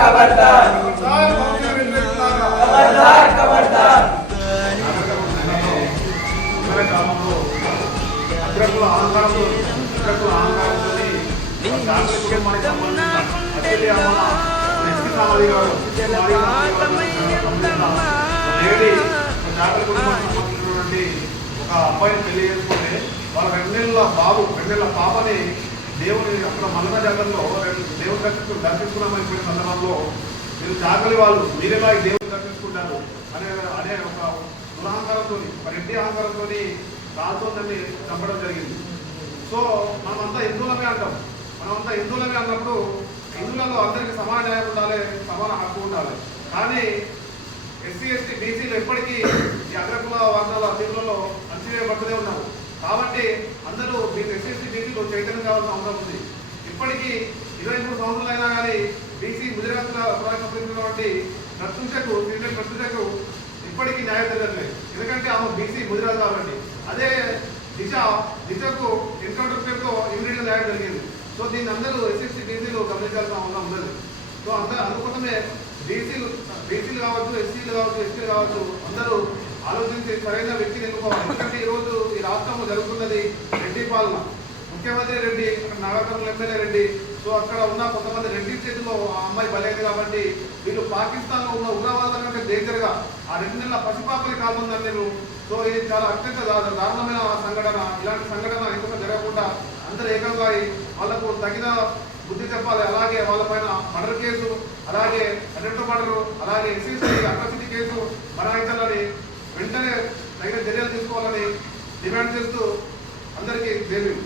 खबरदार खबरदार అగ్రకుల ఆందోళనతో కుటుంబానికి సంబంధించిన ఒక అబ్బాయిని పెళ్లి చేసుకుంటే వాళ్ళ 2 నెలల బాబు 2 నెలల పాపని దేవుని అక్కడ మల్లన్న జాతరలో దేవుని దర్శించుకున్నామని సందర్భంలో మీరు జాతరలు వాళ్ళు మీరేలా దేవుని దర్శించుకుంటారు అనే ఒక దురహంకారంతో రెడ్డి అహంకారంతో రాజుని చంపడం జరిగింది. సో మనమంతా హిందువులమే అంటాం. మనమంతా హిందువులమే అన్నప్పుడు హిందువులలో అందరికీ సమాన న్యాయం ఉండాలి, సమాన హక్కు ఉండాలి. కానీ ఎస్సీ ఎస్టీ బీసీలు ఎప్పటికీ ఈ అగ్రకుల వర్గాల తీరులలో అణచివేయబడుతూనే ఉన్నారు. కాబట్టి అందరూ ఎస్సీ ఎస్టీ బీసీలు చైతన్యం కావాల్సిన అవసరం ఉంది. ఇప్పటికీ 23 సంవత్సరాలు అయినా కానీ బీసీ ముదిరాజుల సంబంధించినటువంటి ప్రత్యూషకు ఇప్పటికీ న్యాయం జరగట్లేదు. ఎందుకంటే ఆమె బీసీ ముదిరాజు కాబట్టి. అదే దిశకు ఎన్కౌంటర్ పేరుతో ఇమీడియట్గా న్యాయం జరిగింది. సో దీన్ని అందరూ ఎస్సీ బీసీలు గమనించాల్సిన అవసరం ఉండదు. సో అందుకోసమే బీసీలు కావచ్చు, ఎస్సీలు కావచ్చు, ఎస్టీలు కావచ్చు అందరూ ఆలోచించి సరైన వ్యక్తిని ఎన్నుకోవాలి. ఎందుకంటే ఈరోజు ఈ రాష్ట్రంలో జరుగుతున్నది రెడ్డి పాలన. ముఖ్యమంత్రి రెడ్డి, అక్కడ నాగకర్నూలు ఎమ్మెల్యే రెడ్డి. సో అక్కడ ఉన్న కొంతమంది రెడ్డి చేతిలో ఆ అమ్మాయి బలైంది కాబట్టి వీళ్ళు పాకిస్తాన్లో ఉన్న ఉగ్రవాదుల కంటే డేంజర్గా ఆ 2 నెలల పసిపాపని కాల్పొందని నేను. సో ఇది చాలా అత్యంత దారుణమైన సంఘటన. ఇలాంటి సంఘటన ఎక్కువ జరగకుండా అందరూ ఏకంగా వాళ్లకు తగిన బుద్ధి చెప్పాలి. అలాగే వాళ్ళపైన మర్డర్ కేసు, అలాగే అటెంప్ట్ మర్డర్, అలాగే ఎస్సీసీ అట్రాసిటీ కేసు బనాయించాలని, వెంటనే తగిన చర్యలు తీసుకోవాలని డిమాండ్ చేస్తూ అందరికీ జై భీమ్.